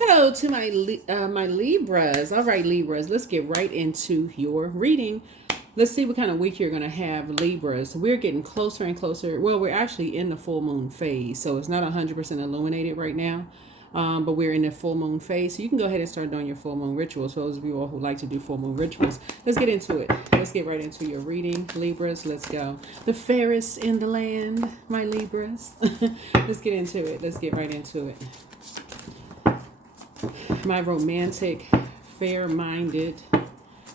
Hello to my Libras. All right, Libras, let's get right into your reading. Let's see what kind of week you're going to have, Libras. We're getting closer and closer. Well, we're actually in the full moon phase, so it's not 100% illuminated right now, but we're in the full moon phase. So you can go ahead and start doing your full moon rituals. For those of you all who like to do full moon rituals, let's get into it. Let's get right into your reading, Libras. Let's go. The fairest in the land, my Libras. Let's get into it. Let's get right into it. My romantic, fair-minded,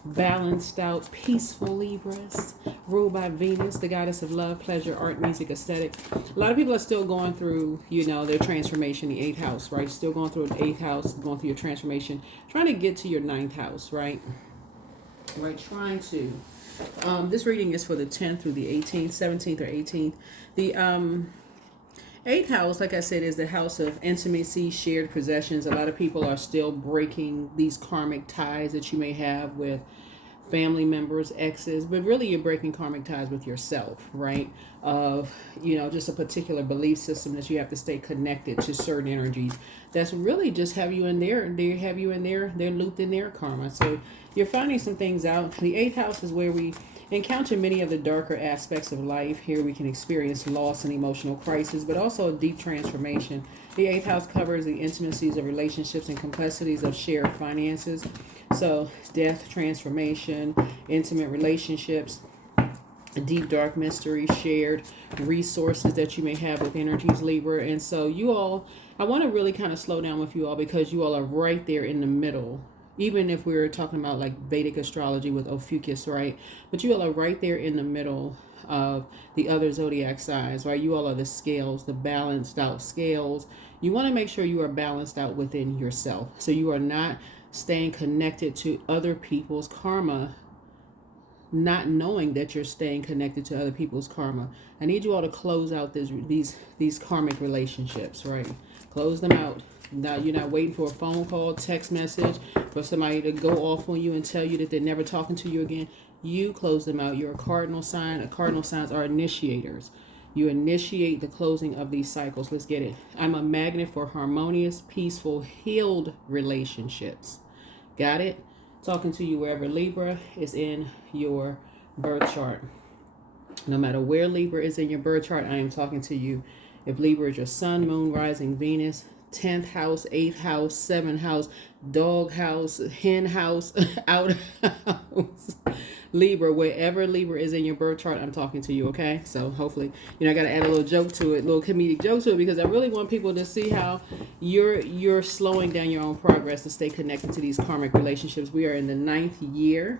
balanced out, peaceful Libras, ruled by Venus, the goddess of love, pleasure, art, music, aesthetic. A lot of people are still going through, their transformation, the 8th house, right? Still going through the 8th house, going through your transformation, trying to get to your 9th house, right? Right, trying to. This reading is for the 10th through the 18th, 17th or 18th. The 8th house, like I said, is the house of intimacy, shared possessions. A lot of people are still breaking these karmic ties that you may have with family members, exes, but really you're breaking karmic ties with yourself, right? Of, just a particular belief system that you have to stay connected to certain energies. That's really just have you in there. They have you in there. They're looped in their karma. So you're finding some things out. The 8th house is where we encounter many of the darker aspects of life. Here we can experience loss and emotional crisis, but also a deep transformation. The 8th house covers the intimacies of relationships and complexities of shared finances. So death, transformation, intimate relationships, deep dark mystery, shared resources that you may have with energies, Libra. And so you all, I want to really kind of slow down with you all because you all are right there in the middle. Even if we were talking about like Vedic astrology with Ophiuchus, right? But you all are right there in the middle of the other zodiac signs, right? You all are the scales, the balanced out scales. You want to make sure you are balanced out within yourself. So you are not staying connected to other people's karma, not knowing that you're staying connected to other people's karma. I need you all to close out these karmic relationships, right? Close them out. Now you're not waiting for a phone call, text message, for somebody to go off on you and tell you that they're never talking to you again. You close them out. You're a cardinal sign. A cardinal signs are initiators. You initiate the closing of these cycles. Let's get it. I'm a magnet for harmonious, peaceful, healed relationships. Got it? Talking to you wherever Libra is in your birth chart. No matter where Libra is in your birth chart, I am talking to you. If Libra is your sun, moon, rising, Venus, 10th house, 8th house, 7th house, dog house, hen house, out house, Libra, wherever Libra is in your birth chart, I'm talking to you, okay? So hopefully, I got to add a little joke to it, a little comedic joke to it, because I really want people to see how you're slowing down your own progress to stay connected to these karmic relationships. We are in the ninth year,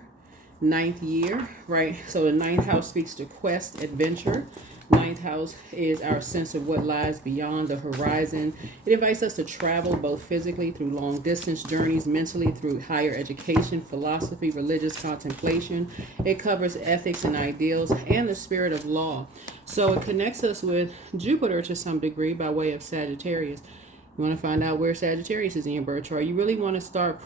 right? So the 9th house speaks to quest, adventure. 9th house is our sense of what lies beyond the horizon. It invites us to travel both physically through long distance journeys, mentally through higher education, philosophy, religious contemplation. It covers ethics and ideals and the spirit of law. So it connects us with Jupiter to some degree by way of Sagittarius. You want to find out where Sagittarius is in your birth chart. You really want to start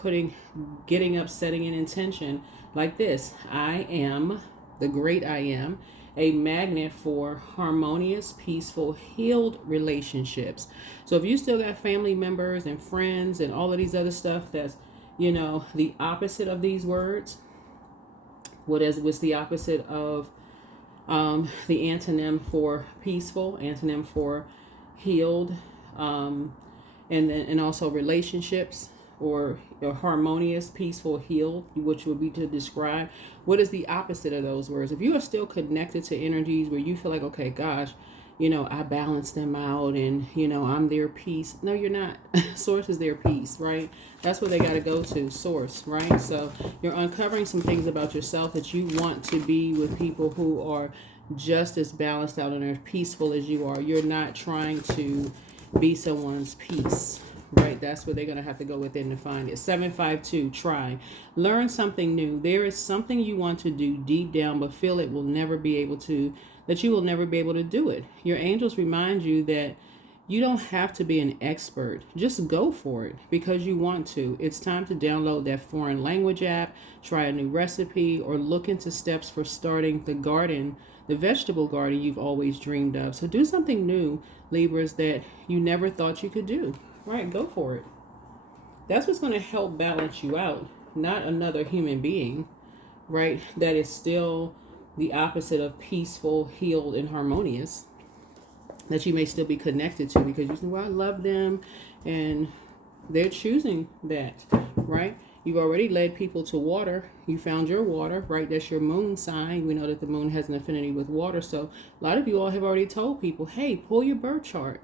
getting up, setting an intention like this. I am the great I am, a magnet for harmonious, peaceful, healed relationships. So if you still got family members and friends and all of these other stuff that's, the opposite of these words, what's the opposite of the antonym for peaceful, antonym for healed, and also relationships, or harmonious, peaceful, healed, which would be to describe what is the opposite of those words. If you are still connected to energies where you feel like, okay, gosh, I balance them out and, I'm their peace. No, you're not. Source is their peace, right? That's where they got to go to, source, right? So you're uncovering some things about yourself that you want to be with people who are just as balanced out and as peaceful as you are. You're not trying to be someone's peace. Right, that's where they're going to have to go within to find it. 752, try. Learn something new. There is something you want to do deep down, but feel it will never be able to, that you will never be able to do it. Your angels remind you that you don't have to be an expert. Just go for it because you want to. It's time to download that foreign language app, try a new recipe, or look into steps for starting the garden, the vegetable garden you've always dreamed of. So do something new, Libras, that you never thought you could do. Right, go for it. That's what's going to help balance you out, not another human being, right? That is still the opposite of peaceful, healed, and harmonious, that you may still be connected to because you say, well, I love them, and they're choosing that, right? You've already led people to water. You found your water, right? That's your moon sign. We know that the moon has an affinity with water. So a lot of you all have already told people, hey, pull your birth chart.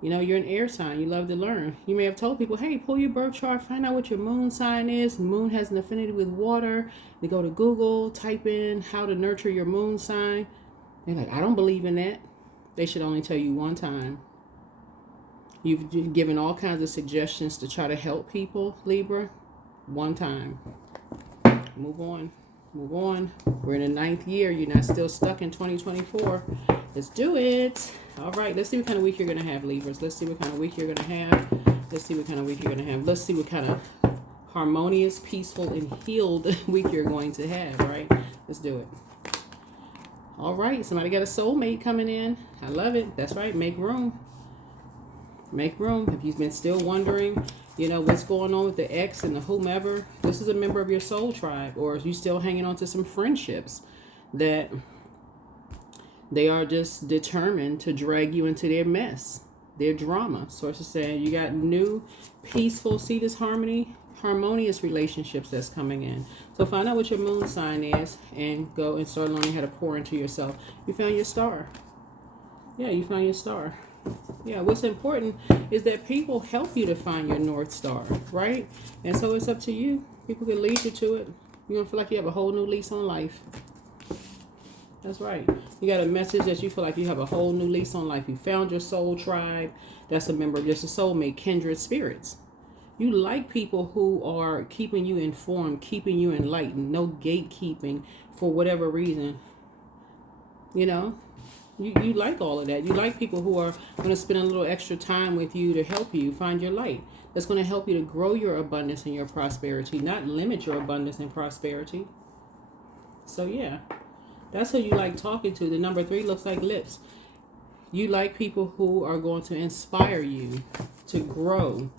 You know, you're an air sign. You love to learn. You may have told people, hey, pull your birth chart. Find out what your moon sign is. The moon has an affinity with water. They go to Google, type in how to nurture your moon sign. They're like, I don't believe in that. They should only tell you one time. You've given all kinds of suggestions to try to help people, Libra. One time. Move on. Move on. We're in the 9th year. You're not still stuck in 2024. Let's do it. All right. Let's see what kind of week you're going to have, Libras. Let's see what kind of week you're going to have. Let's see what kind of week you're going to have. Let's see what kind of harmonious, peaceful, and healed week you're going to have, right? Let's do it. All right. Somebody got a soulmate coming in. I love it. That's right. Make room. Make room. If you've been still wondering, you know, what's going on with the ex and the whomever, this is a member of your soul tribe. Or is you still hanging on to some friendships that they are just determined to drag you into their mess, their drama. Sources saying you got new, peaceful, see this harmonious relationships that's coming in. So find out what your moon sign is and go and start learning how to pour into yourself. You found your star. Yeah, you found your star. Yeah, what's important is that people help you to find your North Star, right? And so it's up to you. People can lead you to it. You're going to feel like you have a whole new lease on life. That's right. You got a message that you feel like you have a whole new lease on life. You found your soul tribe. That's a member of just a soulmate, kindred spirits. You like people who are keeping you informed, keeping you enlightened, no gatekeeping for whatever reason. You know? You like all of that. You like people who are going to spend a little extra time with you to help you find your light. That's going to help you to grow your abundance and your prosperity, not limit your abundance and prosperity. So yeah, that's who you like talking to. The number 3 looks like lips. You like people who are going to inspire you to grow,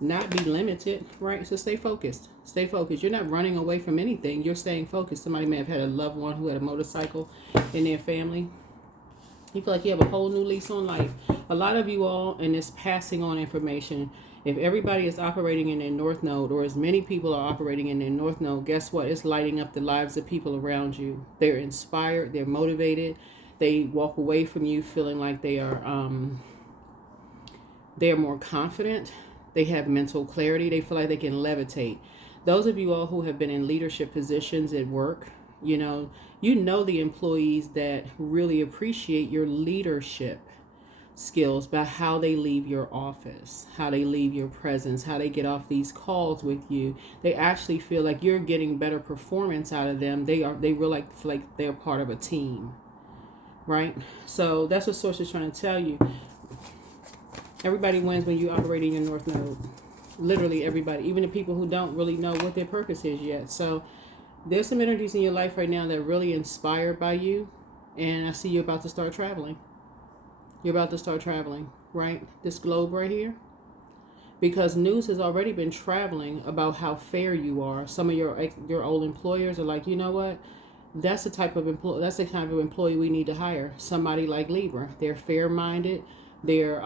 not be limited, right? So stay focused. Stay focused. You're not running away from anything. You're staying focused. Somebody may have had a loved one who had a motorcycle in their family. You feel like you have a whole new lease on life. A lot of you all in this passing on information, if everybody is operating in their North Node, or as many people are operating in their North Node, guess what? It's lighting up the lives of people around you. They're inspired. They're motivated. They walk away from you feeling like they're more confident. They have mental clarity. They feel like they can levitate. Those of you all who have been in leadership positions at work, you know the employees that really appreciate your leadership skills by how they leave your office, how they leave your presence, how they get off these calls with you. They actually feel like you're getting better performance out of them. They really feel like they're part of a team, right? So that's what Source is trying to tell you. Everybody wins when you operate in your North Node. Literally everybody, even the people who don't really know what their purpose is yet. So there's some energies in your life right now that are really inspired by you. And I see you're about to start traveling. You're about to start traveling, right? This globe right here. Because news has already been traveling about how fair you are. Some of your old employers are like, you know what? That's the type of employee we need to hire. Somebody like Libra. They're fair-minded. They're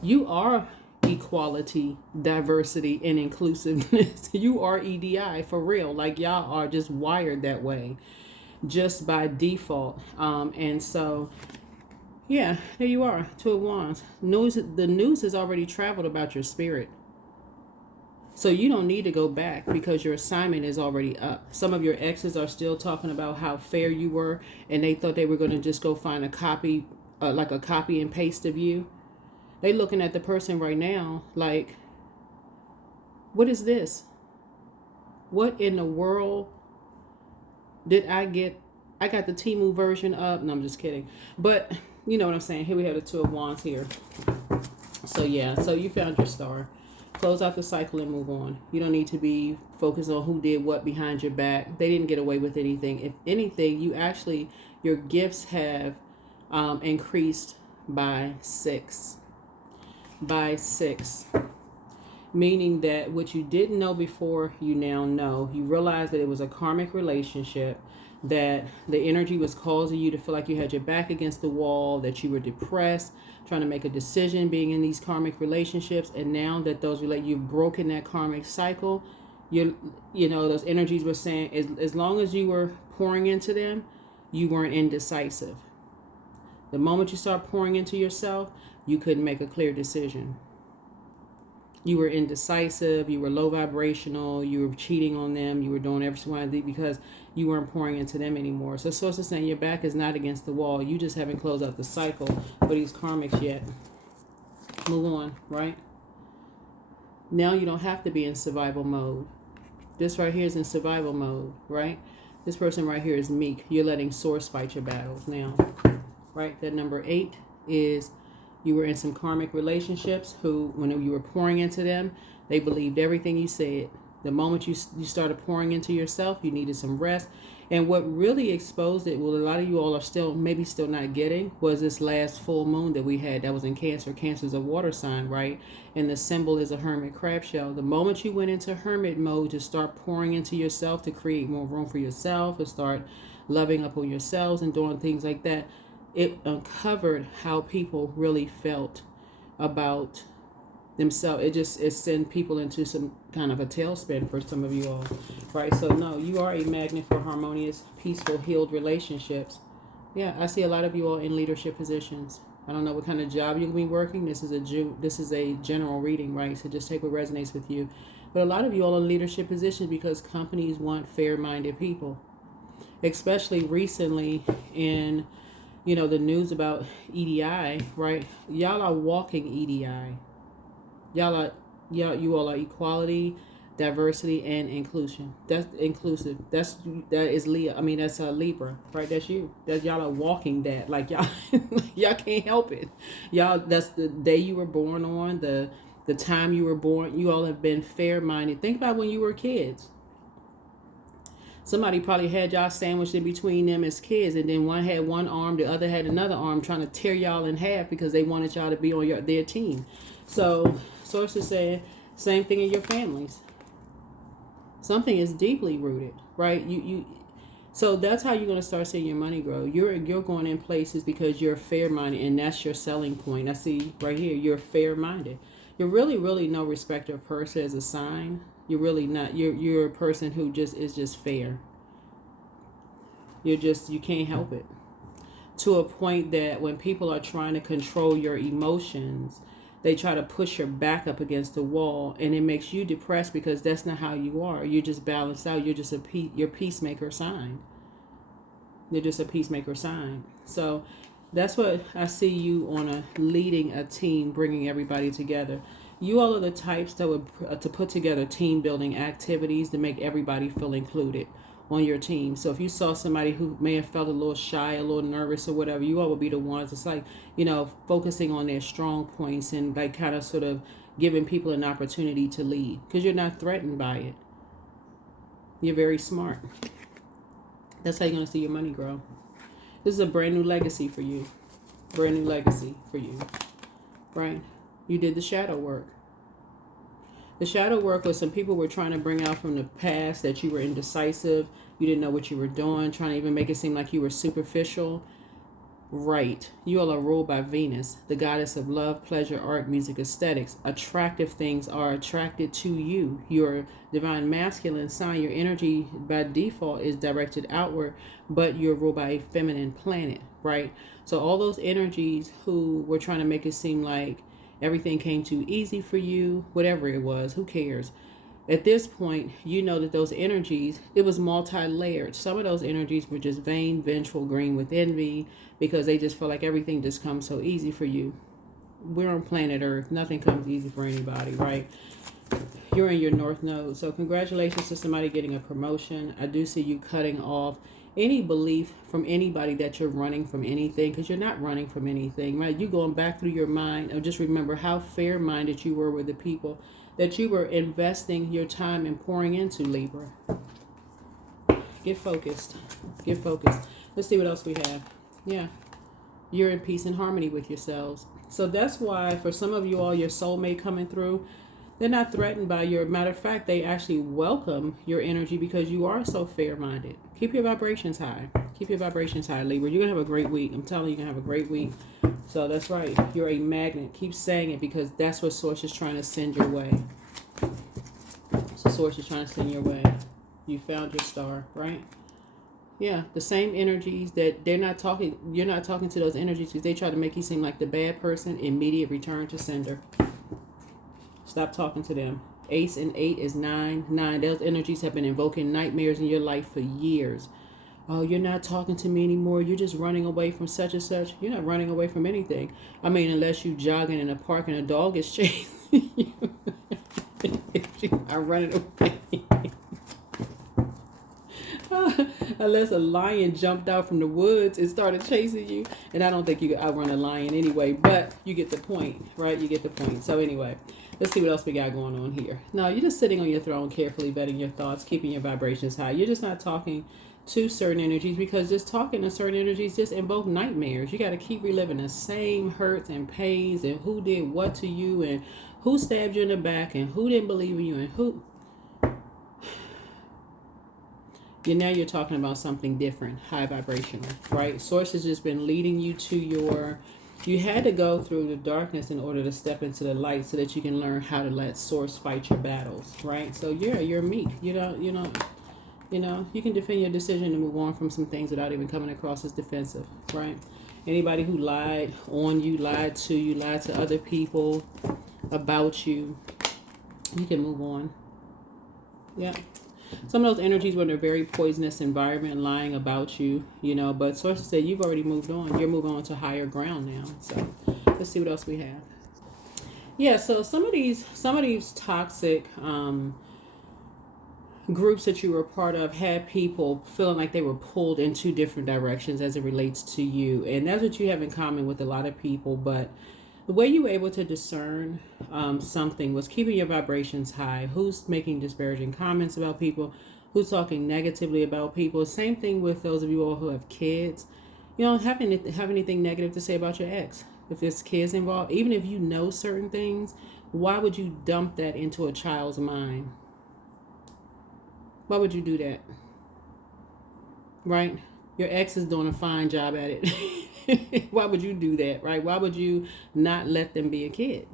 you are equality, diversity, and inclusiveness. You are EDI for real. Like y'all are just wired that way, just by default. And so, yeah, there you are. 2 of Wands. The news has already traveled about your spirit. So you don't need to go back because your assignment is already up. Some of your exes are still talking about how fair you were, and they thought they were going to just go find a copy, like a copy and paste of you. They looking at the person right now like, what is this? What in the world did I get? I got the Temu version up. No, I'm just kidding. But you know what I'm saying. Here we have the 2 of Wands here. So yeah, so you found your star. Close out the cycle and move on. You don't need to be focused on who did what behind your back. They didn't get away with anything. If anything, your gifts have increased by 6. By 6. meaning that what you didn't know before, you now know. You realize that it was a karmic relationship, that the energy was causing you to feel like you had your back against the wall, that you were depressed, trying to make a decision, being in these karmic relationships. And now that you've broken that karmic cycle, those energies were saying, as long as you were pouring into them, you weren't indecisive. The moment you start pouring into yourself, you couldn't make a clear decision. You were indecisive, you were low vibrational, you were cheating on them, you were doing everything because you weren't pouring into them anymore. So source is saying your back is not against the wall. You just haven't closed out the cycle for these karmics yet. Move on, right? Now you don't have to be in survival mode. This right here is in survival mode, right? This person right here is meek. You're letting source fight your battles now, right? That number 8 is you were in some karmic relationships who, when you were pouring into them, they believed everything you said. The moment you started pouring into yourself, you needed some rest. And what really exposed it, well, a lot of you all are maybe still not getting, was this last full moon that we had that was in Cancer. Cancer is a water sign, right? And the symbol is a hermit crab shell. The moment you went into hermit mode to start pouring into yourself, to create more room for yourself, to start loving up on yourselves and doing things like that, it uncovered how people really felt about themselves. It sent people into some kind of a tailspin for some of you all, right? So no, you are a magnet for harmonious, peaceful, healed relationships. Yeah, I see a lot of you all in leadership positions. I don't know what kind of job you'll be working. This is a general reading, right? So just take what resonates with you. But a lot of you all in leadership positions because companies want fair-minded people, especially recently in the news about EDI, right? Y'all are walking EDI. You all are equality, diversity, and inclusion. That's inclusive. That is Leo. I mean, that's Libra, right? That's you. That y'all are walking that. Like y'all, y'all can't help it. Y'all, that's the day you were born on, the time you were born. You all have been fair-minded. Think about when you were kids. Somebody probably had y'all sandwiched in between them as kids, and then one had one arm, the other had another arm, trying to tear y'all in half because they wanted y'all to be on their team. So sources say same thing in your families. Something is deeply rooted, right? So that's how you're going to start seeing your money grow. You're going in places because you're fair-minded, and that's your selling point. I see right here, you're fair-minded. You're really no respecter of person as a sign. You're really not. You're a person who is just fair. You can't help it. To a point that when people are trying to control your emotions, they try to push your back up against the wall, and it makes you depressed because that's not how you are. You're just balanced out. You're just you're peacemaker sign. You're just a peacemaker sign. So that's what I see you on leading a team, bringing everybody together. You all are the types that would to put together team building activities to make everybody feel included on your team. So if you saw somebody who may have felt a little shy, a little nervous or whatever, you all would be the ones. It's like, focusing on their strong points and like kind of sort of giving people an opportunity to lead because you're not threatened by it. You're very smart. That's how you're going to see your money grow. This is a brand new legacy for you. Brand new legacy for you, right? You did the shadow work. The shadow work was some people were trying to bring out from the past that you were indecisive. You didn't know what you were doing, trying to even make it seem like you were superficial. Right. You all are ruled by Venus, the goddess of love, pleasure, art, music, aesthetics. Attractive things are attracted to you. Your divine masculine sign, your energy by default is directed outward, but you're ruled by a feminine planet, right? So all those energies who were trying to make it seem like everything came too easy for you, whatever it was, who cares? At this point, you know that those energies, it was multi-layered. Some of those energies were just vain, vengeful, green with envy, because they just feel like everything just comes so easy for you. We're on planet Earth. Nothing comes easy for anybody, right? You're in your North Node. So congratulations to somebody getting a promotion. I do see you cutting off any belief from anybody that you're running from anything, because you're not running from anything, right? You're going back through your mind and just remember how fair-minded you were with the people that you were investing your time and pouring into, Libra. Get focused. Get focused. Let's see what else we have. Yeah. You're in peace and harmony with yourselves. So that's why for some of you all, your soulmate coming through, They're not threatened by your, matter of fact, they actually welcome your energy because you are so fair-minded. Keep your vibrations high. Keep your vibrations high, Libra. You're going to have a great week. I'm telling you, you're going to have a great week. So that's right. You're a magnet. Keep saying it because that's what Source is trying to send your way. So Source is trying to send your way. You found your star, right? Yeah, the same energies that they're not talking, you're not talking to those energies because they try to make you seem like the bad person. Immediate return to sender. Stop talking to them. Ace and 8 is 9. 9. Those energies have been invoking nightmares in your life for years. Oh, you're not talking to me anymore. You're just running away from such and such. You're not running away from anything. I mean, unless you're jogging in a park and a dog is chasing you. I'm running away. Unless a lion jumped out from the woods and started chasing you. And I don't think you could outrun a lion anyway. But you get the point, right? You get the point. So anyway, let's see what else we got going on here. No, you're just sitting on your throne, carefully vetting your thoughts, keeping your vibrations high. You're just not talking to certain energies because just talking to certain energies just invoke nightmares. You got to keep reliving the same hurts and pains and who did what to you and who stabbed you in the back and who didn't believe in you and who. Now you're talking about something different, high vibrational, right? Source has just been leading you to your, you had to go through the darkness in order to step into the light so that you can learn how to let Source fight your battles, right? So you're meek. You can defend your decision to move on from some things without even coming across as defensive, right? Anybody who lied on you, lied to other people about you, you can move on. Yeah. Some of those energies were in a very poisonous environment, lying about you, but Sources said you've already moved on. You're moving on to higher ground now. So let's see what else we have. Yeah, so some of these toxic groups that you were a part of had people feeling like they were pulled in two different directions as it relates to you. And that's what you have in common with a lot of people, but the way you were able to discern something was keeping your vibrations high. Who's making disparaging comments about people? Who's talking negatively about people? Same thing with those of you all who have kids. You don't have anything negative to say about your ex. If there's kids involved, even if you know certain things, why would you dump that into a child's mind? Why would you do that? Right? Your ex is doing a fine job at it. Why would you do that, right? Why would you not let them be a kid?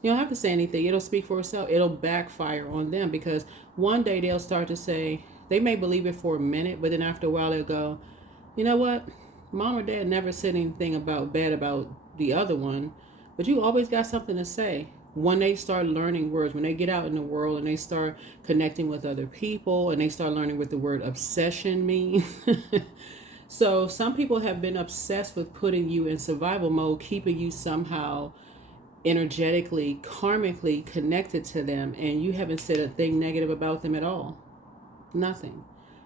You don't have to say anything. It'll speak for itself. It'll backfire on them because one day they'll start to say, they may believe it for a minute, but then after a while they'll go, you know what? Mom or dad never said anything bad about the other one, but you always got something to say. When they start learning words, when they get out in the world and they start connecting with other people and they start learning what the word obsession means. So some people have been obsessed with putting you in survival mode, keeping you somehow energetically, karmically connected to them, and you haven't said a thing negative about them at all. Nothing.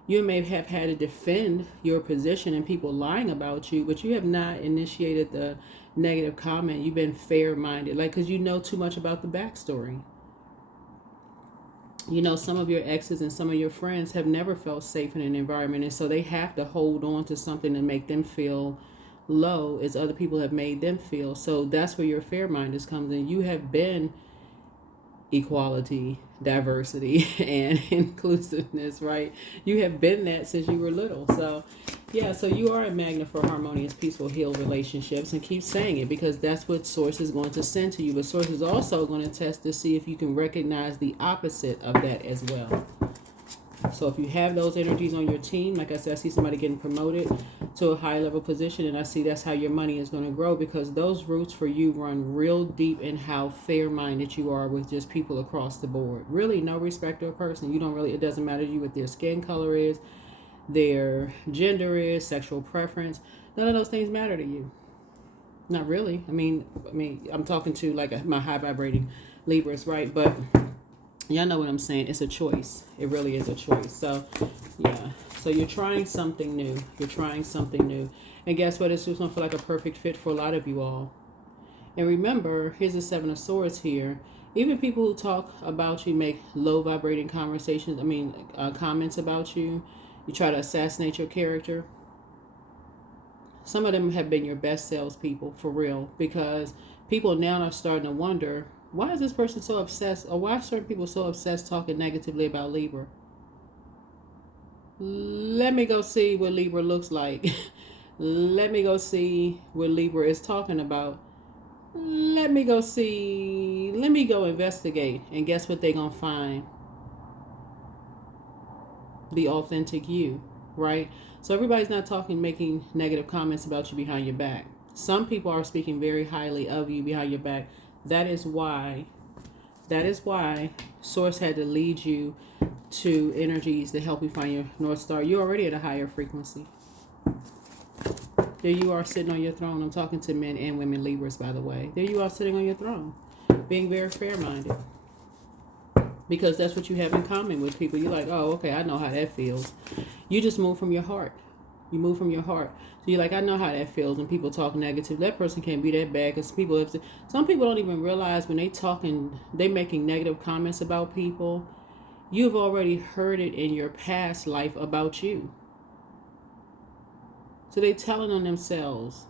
You may have had to defend your position and people lying about you, but you have not initiated the negative comment. You've been fair-minded, because you know too much about the backstory. Some of your exes and some of your friends have never felt safe in an environment, and so they have to hold on to something to make them feel low as other people have made them feel. So that's where your fair-mindedness comes in. You have been equality, diversity, and inclusiveness, right? You have been that since you were little. So yeah, so you are a magnet for harmonious, peaceful, healed relationships, and keep saying it because that's what Source is going to send to you. But Source is also going to test to see if you can recognize the opposite of that as well. So if you have those energies on your team, like I said, I see somebody getting promoted to a high level position, and I see that's how your money is going to grow because those roots for you run real deep in how fair-minded you are with just people across the board. Really, no respect to a person. It doesn't matter to you what their skin color is, their gender is, sexual preference. None of those things matter to you. Not really. I mean, I'm talking to my high vibrating Libras, right? But y'all know what I'm saying. It's a choice. It really is a choice. So, yeah. So you're trying something new. And guess what? It's just going to feel like a perfect fit for a lot of you all. And remember, here's the 7 of Swords here. Even people who talk about you make low vibrating comments about you. You try to assassinate your character. Some of them have been your best salespeople, for real. Because people now are starting to wonder, Why is this person so obsessed, or why are certain people so obsessed talking negatively about Libra? Let me go see what Libra looks like. Let me go see what Libra is talking about. Let me go see. Let me go investigate. And guess what they're going to find? The authentic you, right? So everybody's not talking, making negative comments about you behind your back. Some people are speaking very highly of you behind your back. That is why Source had to lead you to energies to help you find your North Star. You're already at a higher frequency. There you are sitting on your throne. I'm talking to men and women Libras, by the way. There you are sitting on your throne, being very fair-minded. Because that's what you have in common with people. You're like, oh, okay, I know how that feels. You just move from your heart. You move from your heart. So you're like, I know how that feels when people talk negative. That person can't be that bad, because people have to, some people don't even realize when they making negative comments about people, you've already heard it in your past life about you. So they telling on themselves.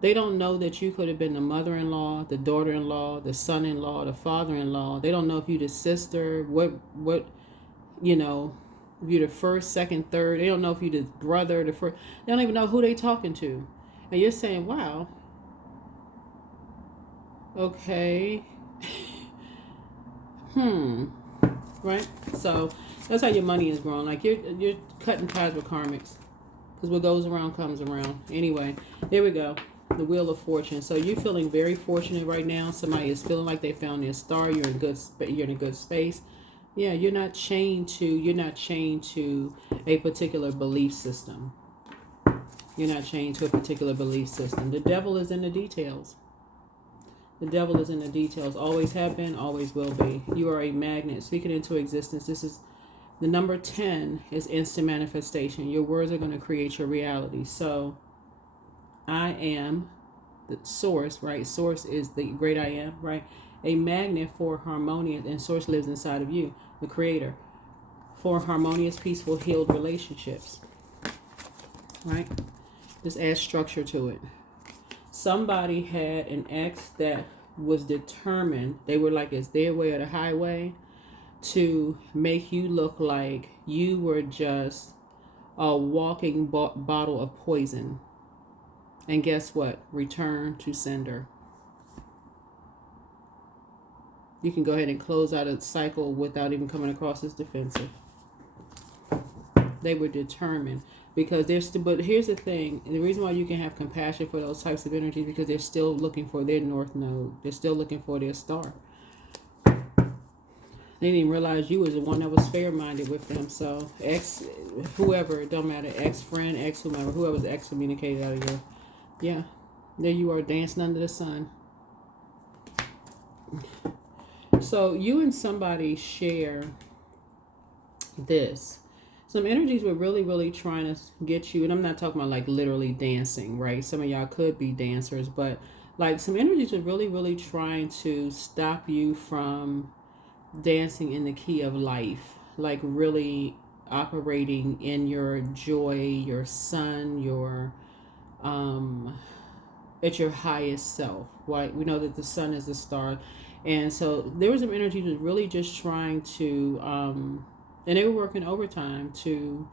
They don't know that you could have been the mother-in-law, the daughter-in-law, the son-in-law, the father-in-law. They don't know if you're the sister, if you're the first, second, third. They don't know if you're the brother, the first. They don't even know who they talking to. And you're saying, wow, okay, right? So that's how your money is growing. Like you're cutting ties with karmics. Because what goes around comes around. Anyway, here we go. The Wheel of Fortune. So you're feeling very fortunate right now. Somebody is feeling like they found their star. You're in a good space. Yeah, you're not chained to a particular belief system. You're not chained to a particular belief system. The devil is in the details. The devil is in the details. Always have been, always will be. You are a magnet. Speaking into existence. This is the number 10 is instant manifestation. Your words are going to create your reality. So I am the source, right? Source is the great I am, right? A magnet for harmonious, and source lives inside of you, the creator, for harmonious, peaceful, healed relationships, right? Just add structure to it. Somebody had an ex that was determined, they were like, it's their way or the highway, to make you look like you were just a walking bottle of poison. And guess what? Return to sender. You can go ahead and close out a cycle without even coming across as defensive. They were determined, because they're still, but here's the thing, and the reason why you can have compassion for those types of energies, because they're still looking for their north node. They're still looking for their star. They didn't even realize you was the one that was fair-minded with them. So ex, whoever, it don't matter, ex-friend, ex-whomever, whoever's excommunicated out of your, yeah, there you are dancing under the sun. So you and somebody share this. Some energies were really, really trying to get you, and I'm not talking about like literally dancing, right? Some of y'all could be dancers, but like some energies were really, really trying to stop you from dancing in the key of life, like really operating in your joy, your sun, your at your highest self, right? We know that the sun is the star, and so there was some energy that was really just trying to and they were working overtime to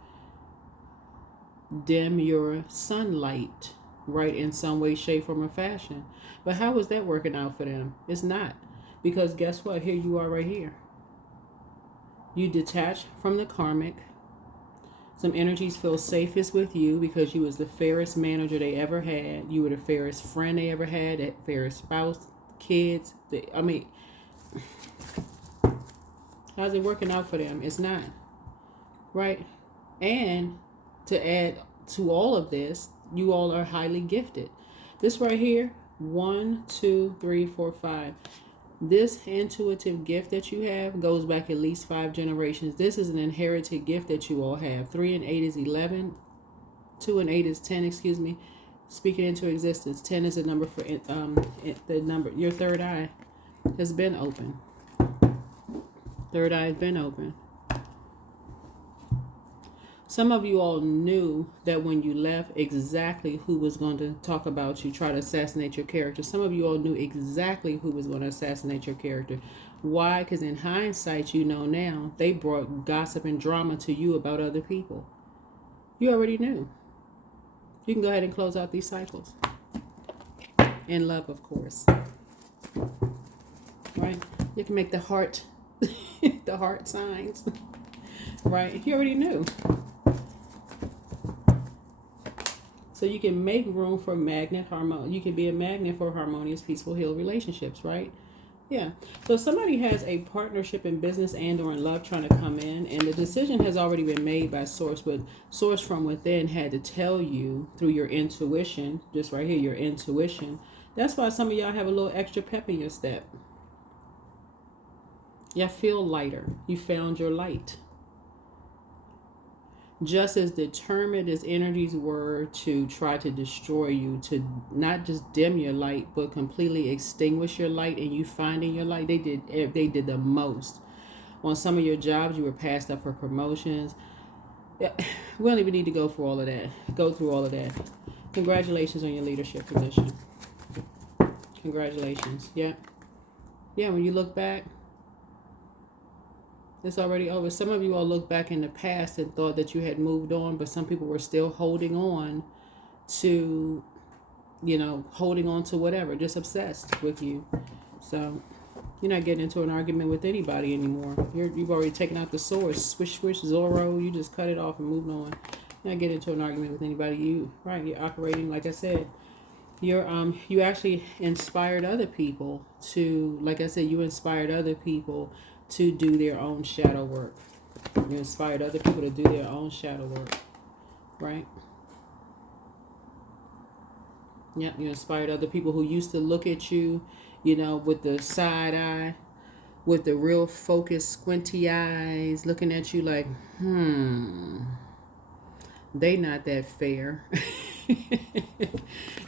dim your sunlight, right, in some way, shape, form, or fashion. But how was that working out for them? It's not. Because guess what? Here you are right here. You detach from the karmic. Some energies feel safest with you because you was the fairest manager they ever had. You were the fairest friend they ever had, that fairest spouse, kids. How's it working out for them? It's not. Right? And to add to all of this, you all are highly gifted. This right here, 1, 2, 3, 4, 5. This intuitive gift that you have goes back at least 5 generations. This is an inherited gift that you all have. 3 and 8 is 11. 2 and 8 is 10, excuse me. Speaking into existence. 10 is a number for the number. Your third eye has been open. Third eye has been open. Some of you all knew that when you left exactly who was going to talk about you, try to assassinate your character. Some of you all knew exactly who was going to assassinate your character. Why? Because in hindsight, you know now, they brought gossip and drama to you about other people. You already knew. You can go ahead and close out these cycles. In love, of course. Right? You can make the heart, the heart signs. Right? You already knew. So you can make room for you can be a magnet for harmonious, peaceful, healed relationships, right? Yeah. So somebody has a partnership in business and or in love trying to come in, and the decision has already been made by source, but source from within had to tell you through your intuition, just right here, your intuition. That's why some of y'all have a little extra pep in your step. Y'all feel lighter. You found your light. Just as determined as energies were to try to destroy you, to not just dim your light, but completely extinguish your light, and you finding your light, they did the most. On some of your jobs, you were passed up for promotions. We don't even need to go through all of that. Congratulations on your leadership position. Congratulations. Yeah. When you look back, it's already over. Some of you all look back in the past and thought that you had moved on, but some people were still holding on to, holding on to whatever, just obsessed with you. So you're not getting into an argument with anybody anymore. You've already taken out the sword, swish, Zorro. You just cut it off and moved on. You're not getting into an argument with anybody. You're operating, like I said, you actually inspired other people to, like I said, you inspired other people to do their own shadow work. You inspired other people to do their own shadow work, right? Yeah, you inspired other people who used to look at you, with the side eye, with the real focused, squinty eyes, looking at you like, they not that fair.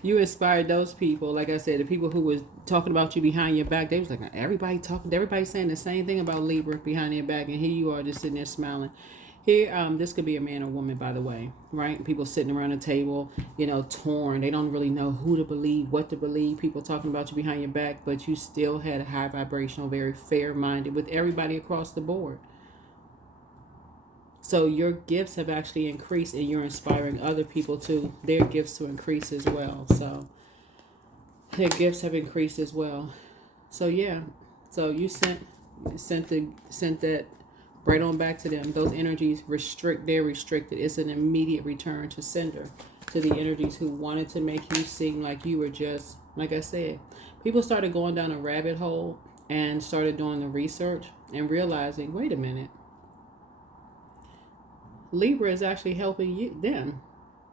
You inspired those people. Like I said, the people who was talking about you behind your back, they was like, everybody saying the same thing about Libra behind their back, and here you are just sitting there smiling. Here, this could be a man or woman, by the way, right? People sitting around a table, torn. They don't really know who to believe, what to believe. People talking about you behind your back, but you still had a high vibrational, very fair-minded with everybody across the board. So your gifts have actually increased, and you're inspiring other people to their gifts to increase as well. So their gifts have increased as well. So yeah, so you sent that right on back to them. Those energies they're restricted. It's an immediate return to sender, to the energies who wanted to make you seem like you were just, like I said, people started going down a rabbit hole and started doing the research and realizing, wait a minute, Libra is actually helping them.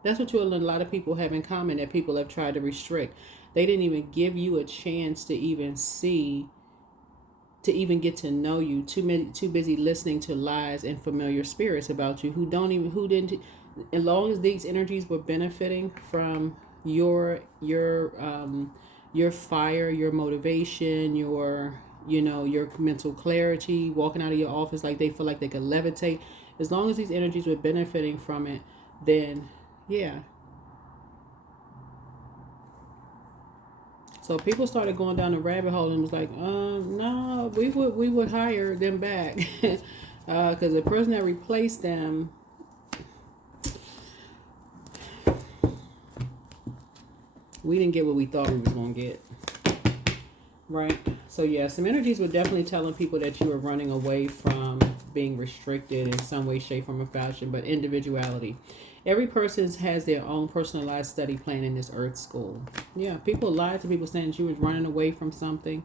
That's what a lot of people have in common that people have tried to restrict. They didn't even give you a chance to even see, to even get to know you. Too busy listening to lies and familiar spirits about you who didn't. As long as these energies were benefiting from your fire, your motivation, your mental clarity, walking out of your office like they feel like they could levitate. As long as these energies were benefiting from it, then yeah. So people started going down the rabbit hole and was like, no, we would hire them back. Because the person that replaced them, we didn't get what we thought we was going to get. Right? So yeah, some energies were definitely telling people that you were running away from being restricted in some way, shape, form, or fashion, but individuality. Every person has their own personalized study plan in this earth school. Yeah, people lied to people saying you was running away from something.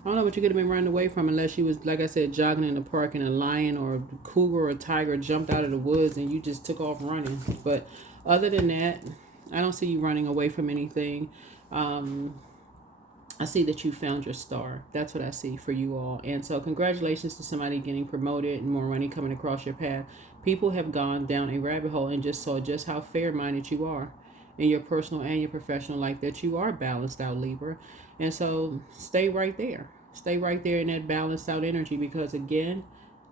I don't know what you could have been running away from unless you was, like I said, jogging in the park and a lion or a cougar or a tiger jumped out of the woods and you just took off running. But other than that, I don't see you running away from anything. I see that you found your star. That's what I see for you all. And so congratulations to somebody getting promoted and more money coming across your path. People have gone down a rabbit hole and just saw just how fair-minded you are in your personal and your professional life, that you are balanced out, Libra. And so stay right there. Stay right there in that balanced out energy, because again,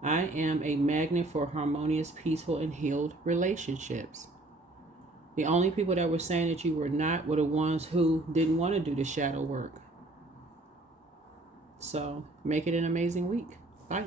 I am a magnet for harmonious, peaceful, and healed relationships. The only people that were saying that you were not were the ones who didn't want to do the shadow work. So make it an amazing week. Bye.